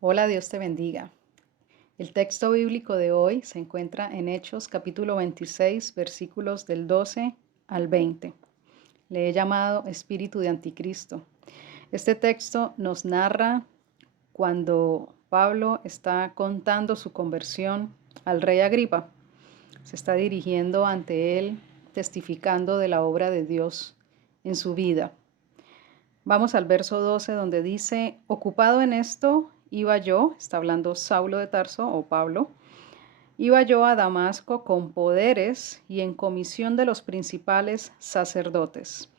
Hola, Dios te bendiga. El texto bíblico de hoy se encuentra en Hechos capítulo 26, versículos del 12 al 20. Le he llamado Espíritu de Anticristo. Este texto nos narra cuando Pablo está contando su conversión al rey Agripa. Se está dirigiendo ante él, testificando de la obra de Dios en su vida. Vamos al verso 12 donde dice, ocupado en esto, iba yo, está hablando Saulo de Tarso o Pablo, iba yo a Damasco con poderes y en comisión de los principales sacerdotes.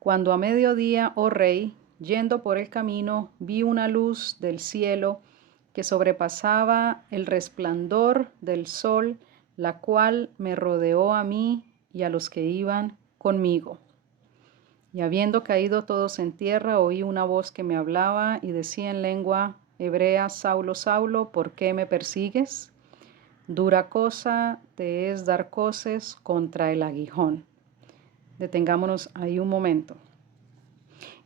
Cuando a mediodía, oh rey, yendo por el camino, vi una luz del cielo que sobrepasaba el resplandor del sol, la cual me rodeó a mí y a los que iban conmigo. Y habiendo caído todos en tierra, oí una voz que me hablaba y decía en lengua hebrea, Saulo, Saulo, ¿por qué me persigues? Dura cosa te es dar coces contra el aguijón. Detengámonos ahí un momento.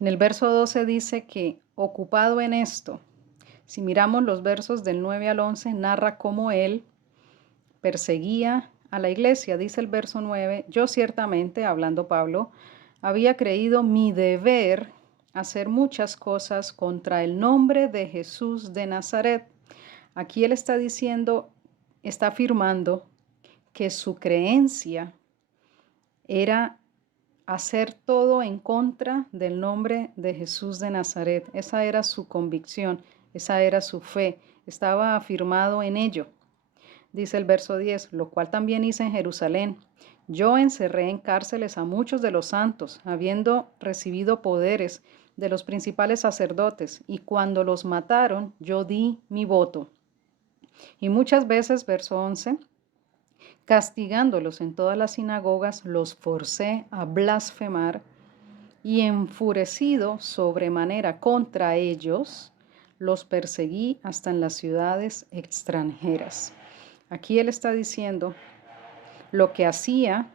En el verso 12 dice que ocupado en esto, si miramos los versos del 9 al 11, narra cómo él perseguía a la iglesia. Dice el verso 9, yo ciertamente, hablando Pablo, había creído mi deber hacer muchas cosas contra el nombre de Jesús de Nazaret. Aquí él está diciendo, está afirmando que su creencia era hacer todo en contra del nombre de Jesús de Nazaret. Esa era su convicción, esa era su fe, estaba afirmado en ello. Dice el verso 10, lo cual también hice en Jerusalén. Yo encerré en cárceles a muchos de los santos, habiendo recibido poderes de los principales sacerdotes, y cuando los mataron, yo di mi voto. Y muchas veces, verso 11, castigándolos en todas las sinagogas, los forcé a blasfemar, y enfurecido sobremanera contra ellos, los perseguí hasta en las ciudades extranjeras. Aquí él está diciendo lo que hacía,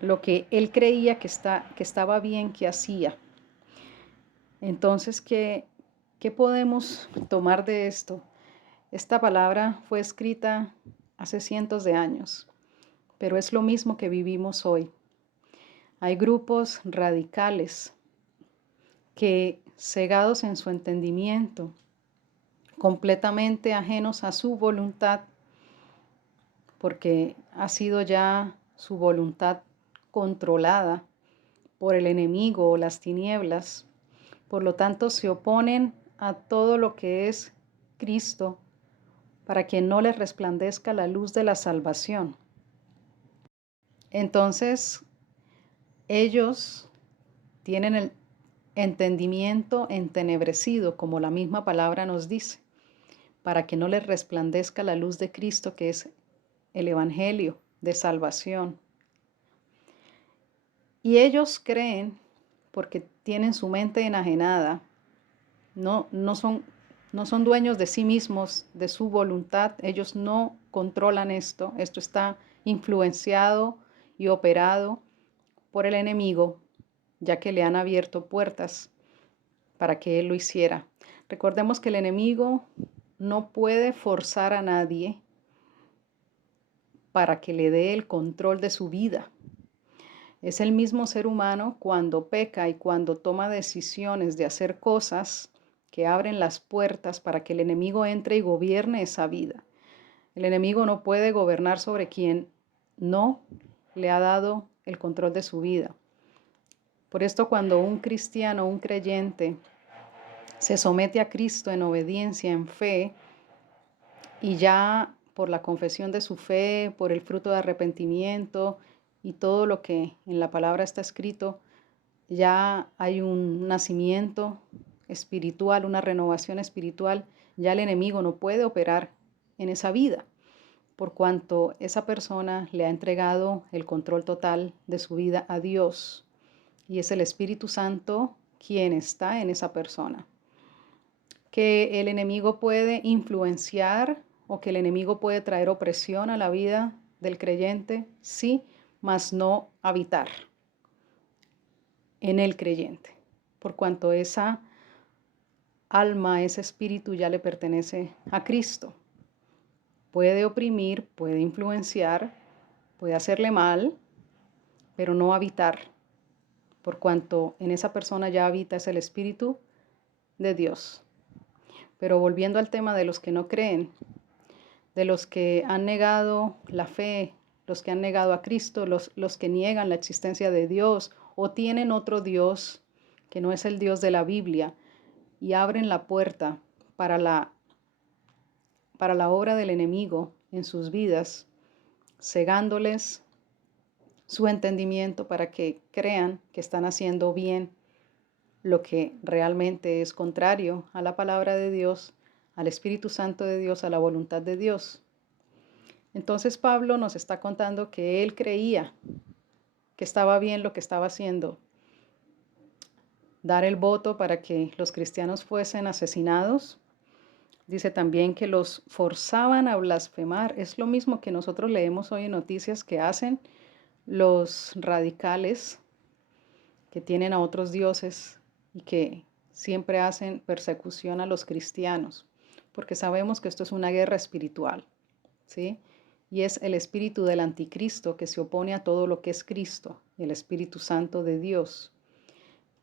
lo que él creía que estaba bien que hacía. Entonces, ¿qué podemos tomar de esto? Esta palabra fue escrita hace cientos de años, pero es lo mismo que vivimos hoy. Hay grupos radicales que, cegados en su entendimiento, completamente ajenos a su voluntad, porque ha sido ya su voluntad controlada por el enemigo o las tinieblas. Por lo tanto, se oponen a todo lo que es Cristo para que no les resplandezca la luz de la salvación. Entonces, ellos tienen el entendimiento entenebrecido, como la misma palabra nos dice, para que no les resplandezca la luz de Cristo, que es el Evangelio de salvación. Y ellos creen, porque tienen su mente enajenada, no son dueños de sí mismos, de su voluntad, ellos no controlan esto está influenciado y operado por el enemigo, ya que le han abierto puertas para que él lo hiciera. Recordemos que el enemigo no puede forzar a nadie para que le dé el control de su vida. Es el mismo ser humano cuando peca y cuando toma decisiones de hacer cosas que abren las puertas para que el enemigo entre y gobierne esa vida. El enemigo no puede gobernar sobre quien no le ha dado el control de su vida. Por esto, cuando un cristiano, un creyente, se somete a Cristo en obediencia, en fe, y ya por la confesión de su fe, por el fruto de arrepentimiento y todo lo que en la palabra está escrito, ya hay un nacimiento espiritual, una renovación espiritual, ya el enemigo no puede operar en esa vida, por cuanto esa persona le ha entregado el control total de su vida a Dios, y es el Espíritu Santo quien está en esa persona. Que el enemigo puede influenciar o que el enemigo puede traer opresión a la vida del creyente, sí, mas no habitar en el creyente, por cuanto esa alma, ese espíritu ya le pertenece a Cristo. Puede oprimir, puede influenciar, puede hacerle mal, pero no habitar, por cuanto en esa persona ya habita es el Espíritu de Dios. Pero volviendo al tema de los que no creen, de los que han negado la fe, los que han negado a Cristo, los que niegan la existencia de Dios o tienen otro Dios que no es el Dios de la Biblia y abren la puerta para la obra del enemigo en sus vidas, cegándoles su entendimiento para que crean que están haciendo bien lo que realmente es contrario a la palabra de Dios, al Espíritu Santo de Dios, a la voluntad de Dios. Entonces Pablo nos está contando que él creía que estaba bien lo que estaba haciendo, dar el voto para que los cristianos fuesen asesinados. Dice también que los forzaban a blasfemar. Es lo mismo que nosotros leemos hoy en noticias que hacen los radicales que tienen a otros dioses y que siempre hacen persecución a los cristianos, porque sabemos que esto es una guerra espiritual, ¿sí? Y es el espíritu del anticristo que se opone a todo lo que es Cristo, el Espíritu Santo de Dios.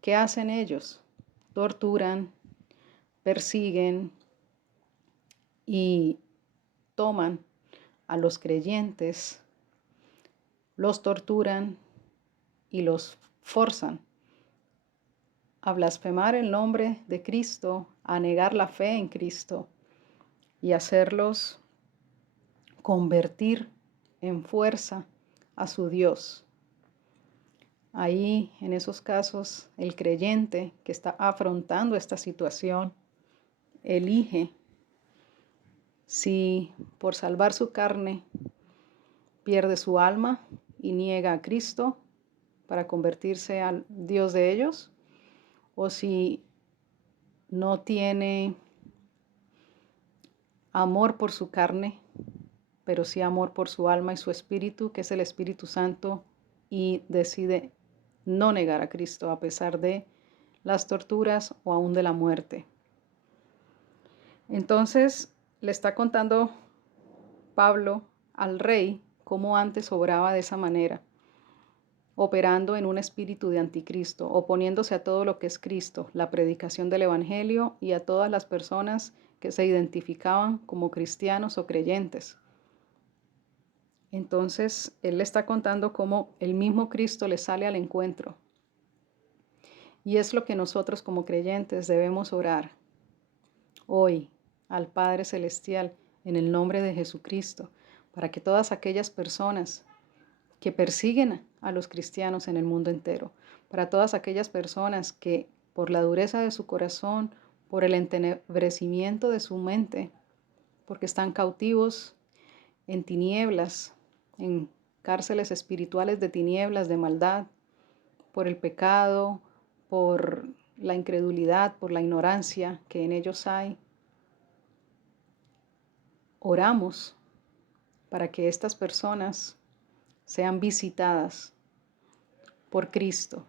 ¿Qué hacen ellos? Torturan, persiguen y toman a los creyentes, los torturan y los forzan a blasfemar el nombre de Cristo, a negar la fe en Cristo y hacerlos convertir en fuerza a su Dios. Ahí, en esos casos, el creyente que está afrontando esta situación elige si por salvar su carne pierde su alma y niega a Cristo para convertirse al Dios de ellos, o si no tiene amor por su carne, pero sí amor por su alma y su espíritu, que es el Espíritu Santo, y decide no negar a Cristo a pesar de las torturas o aún de la muerte. Entonces le está contando Pablo al rey cómo antes obraba de esa manera, operando en un espíritu de anticristo, oponiéndose a todo lo que es Cristo, la predicación del Evangelio y a todas las personas que se identificaban como cristianos o creyentes. Entonces, él le está contando cómo el mismo Cristo le sale al encuentro. Y es lo que nosotros como creyentes debemos orar hoy al Padre Celestial en el nombre de Jesucristo, para que todas aquellas personas que persiguen a los cristianos en el mundo entero, para todas aquellas personas que por la dureza de su corazón, por el entenebrecimiento de su mente, porque están cautivos en tinieblas, en cárceles espirituales de tinieblas, de maldad, por el pecado, por la incredulidad, por la ignorancia que en ellos hay. Oramos para que estas personas sean visitadas por Cristo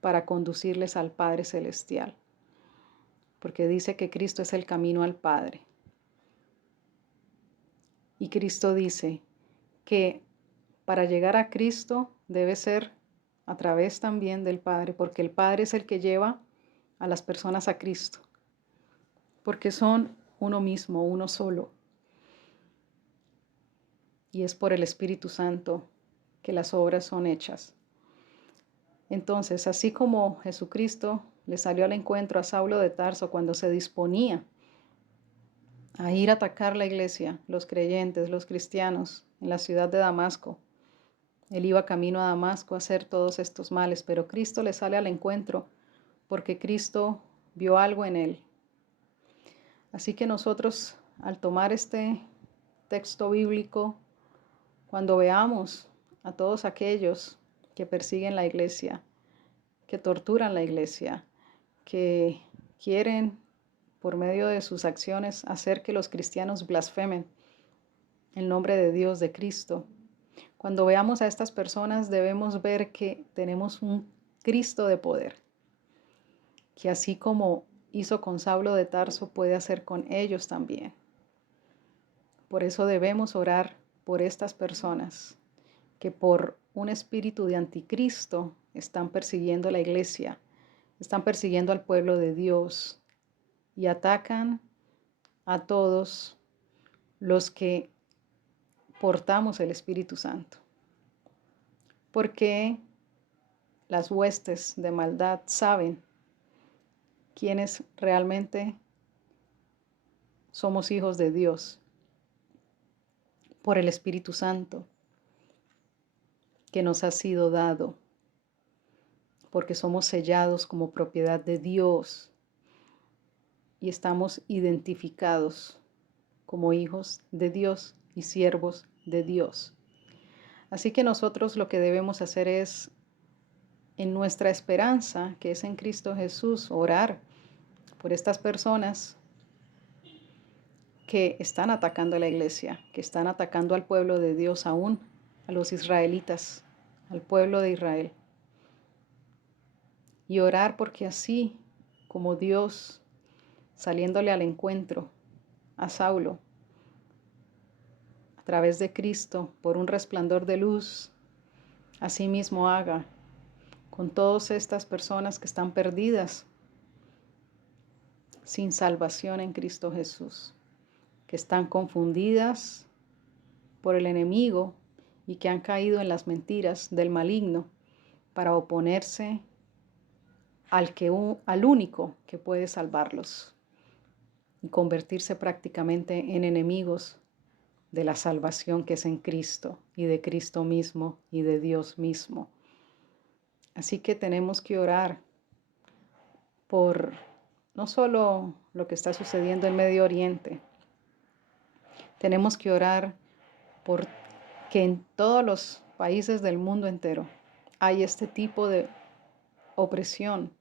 para conducirles al Padre Celestial, porque dice que Cristo es el camino al Padre. Y Cristo dice que para llegar a Cristo debe ser a través también del Padre, porque el Padre es el que lleva a las personas a Cristo, porque son uno mismo, uno solo. Y es por el Espíritu Santo que las obras son hechas. Entonces, así como Jesucristo le salió al encuentro a Saulo de Tarso cuando se disponía a ir a atacar la iglesia, los creyentes, los cristianos, en la ciudad de Damasco, él iba camino a Damasco a hacer todos estos males, pero Cristo le sale al encuentro porque Cristo vio algo en él. Así que nosotros, al tomar este texto bíblico, cuando veamos a todos aquellos que persiguen la iglesia, que torturan la iglesia, que quieren por medio de sus acciones hacer que los cristianos blasfemen el nombre de Dios, de Cristo. Cuando veamos a estas personas debemos ver que tenemos un Cristo de poder, que así como hizo con Saulo de Tarso puede hacer con ellos también. Por eso debemos orar por estas personas que por un espíritu de anticristo están persiguiendo a la iglesia, están persiguiendo al pueblo de Dios y atacan a todos los que portamos el Espíritu Santo. Porque las huestes de maldad saben quiénes realmente somos hijos de Dios por el Espíritu Santo que nos ha sido dado, porque somos sellados como propiedad de Dios y estamos identificados como hijos de Dios y siervos de Dios. Así que nosotros lo que debemos hacer es, en nuestra esperanza, que es en Cristo Jesús, orar por estas personas que están atacando a la iglesia, que están atacando al pueblo de Dios, aún a los israelitas, al pueblo de Israel. Y orar porque así como Dios, saliéndole al encuentro a Saulo, a través de Cristo, por un resplandor de luz, así mismo haga con todas estas personas que están perdidas, sin salvación en Cristo Jesús, que están confundidas por el enemigo y que han caído en las mentiras del maligno para oponerse al único que puede salvarlos y convertirse prácticamente en enemigos de la salvación que es en Cristo y de Cristo mismo y de Dios mismo. Así que tenemos que orar por no solo lo que está sucediendo en Medio Oriente, tenemos que orar por que en todos los países del mundo entero hay este tipo de opresión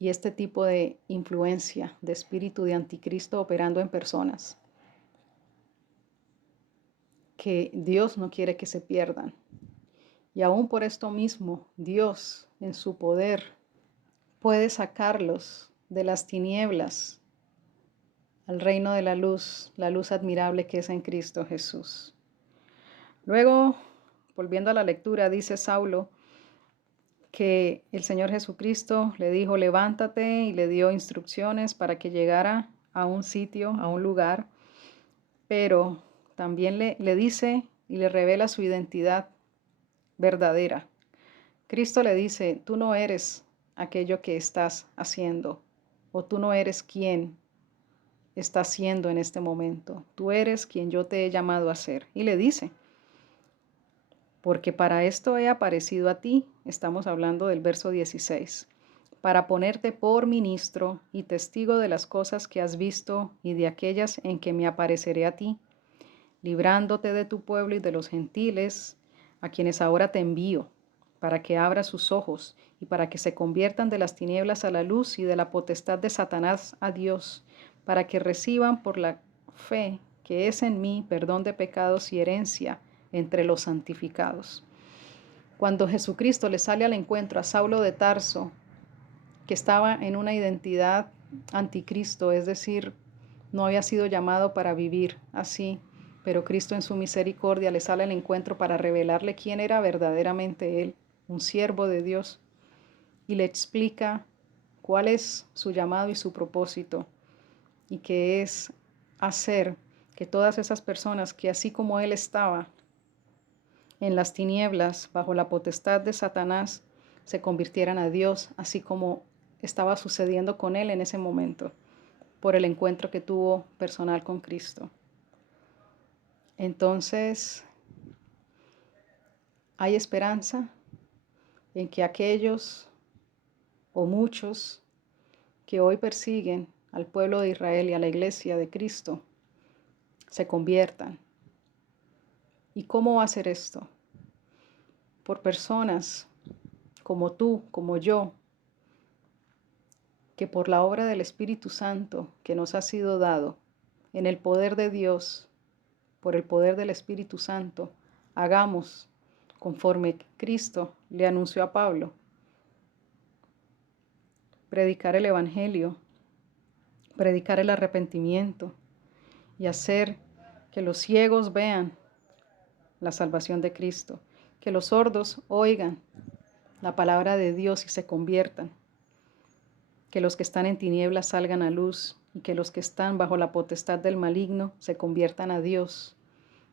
y este tipo de influencia de espíritu de anticristo operando en personas que Dios no quiere que se pierdan. Y aún por esto mismo, Dios en su poder puede sacarlos de las tinieblas al reino de la luz admirable que es en Cristo Jesús. Luego, volviendo a la lectura, dice Saulo que el Señor Jesucristo le dijo, levántate, y le dio instrucciones para que llegara a un sitio, a un lugar, pero también le dice y le revela su identidad verdadera. Cristo le dice, tú no eres aquello que estás haciendo, o tú no eres quien estás siendo en este momento, tú eres quien yo te he llamado a ser. Y le dice, porque para esto he aparecido a ti, estamos hablando del verso 16, para ponerte por ministro y testigo de las cosas que has visto y de aquellas en que me apareceré a ti, librándote de tu pueblo y de los gentiles, a quienes ahora te envío, para que abras sus ojos y para que se conviertan de las tinieblas a la luz y de la potestad de Satanás a Dios, para que reciban por la fe que es en mí perdón de pecados y herencia entre los santificados. Cuando Jesucristo le sale al encuentro a Saulo de Tarso, que estaba en una identidad anticristo, es decir, no había sido llamado para vivir así, pero Cristo en su misericordia le sale al encuentro para revelarle quién era verdaderamente él, un siervo de Dios, y le explica cuál es su llamado y su propósito, y que es hacer que todas esas personas que así como él estaba en las tinieblas bajo la potestad de Satanás, se convirtieran a Dios, así como estaba sucediendo con él en ese momento, por el encuentro que tuvo personal con Cristo. Entonces, hay esperanza en que aquellos o muchos que hoy persiguen al pueblo de Israel y a la iglesia de Cristo se conviertan. ¿Y cómo va a ser esto? Por personas como tú, como yo, que por la obra del Espíritu Santo que nos ha sido dado, en el poder de Dios, por el poder del Espíritu Santo, hagamos conforme Cristo le anunció a Pablo. predicar el Evangelio, predicar el arrepentimiento y hacer que los ciegos vean la salvación de Cristo, que los sordos oigan la palabra de Dios y se conviertan, que los que están en tinieblas salgan a luz y que los que están bajo la potestad del maligno se conviertan a Dios,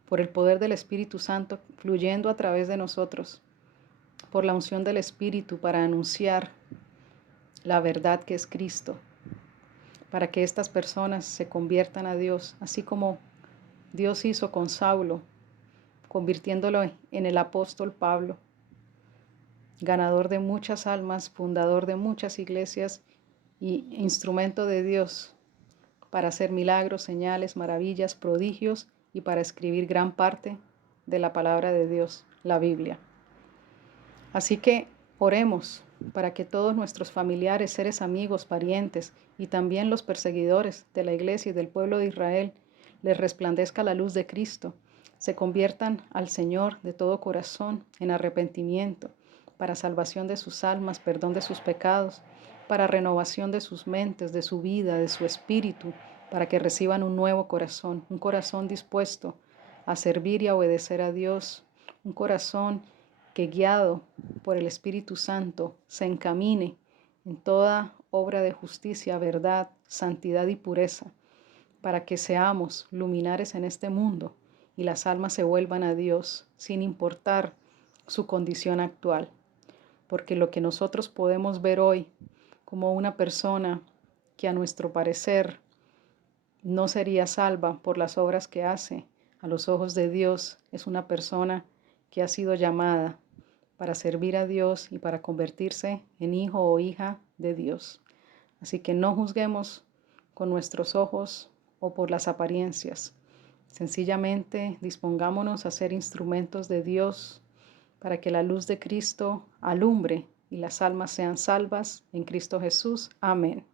por el poder del Espíritu Santo fluyendo a través de nosotros, por la unción del Espíritu para anunciar la verdad que es Cristo, para que estas personas se conviertan a Dios, así como Dios hizo con Saulo, convirtiéndolo en el apóstol Pablo, ganador de muchas almas, fundador de muchas iglesias y instrumento de Dios para hacer milagros, señales, maravillas, prodigios y para escribir gran parte de la palabra de Dios, la Biblia. Así que oremos para que todos nuestros familiares, seres amigos, parientes y también los perseguidores de la iglesia y del pueblo de Israel les resplandezca la luz de Cristo, se conviertan al Señor de todo corazón en arrepentimiento, para salvación de sus almas, perdón de sus pecados, para renovación de sus mentes, de su vida, de su espíritu, para que reciban un nuevo corazón, un corazón dispuesto a servir y a obedecer a Dios, un corazón que guiado por el Espíritu Santo se encamine en toda obra de justicia, verdad, santidad y pureza, para que seamos luminares en este mundo y las almas se vuelvan a Dios sin importar su condición actual. Porque lo que nosotros podemos ver hoy como una persona que a nuestro parecer no sería salva por las obras que hace, a los ojos de Dios es una persona que ha sido llamada para servir a Dios y para convertirse en hijo o hija de Dios. Así que no juzguemos con nuestros ojos o por las apariencias. Sencillamente dispongámonos a ser instrumentos de Dios para que la luz de Cristo alumbre y las almas sean salvas en Cristo Jesús. Amén.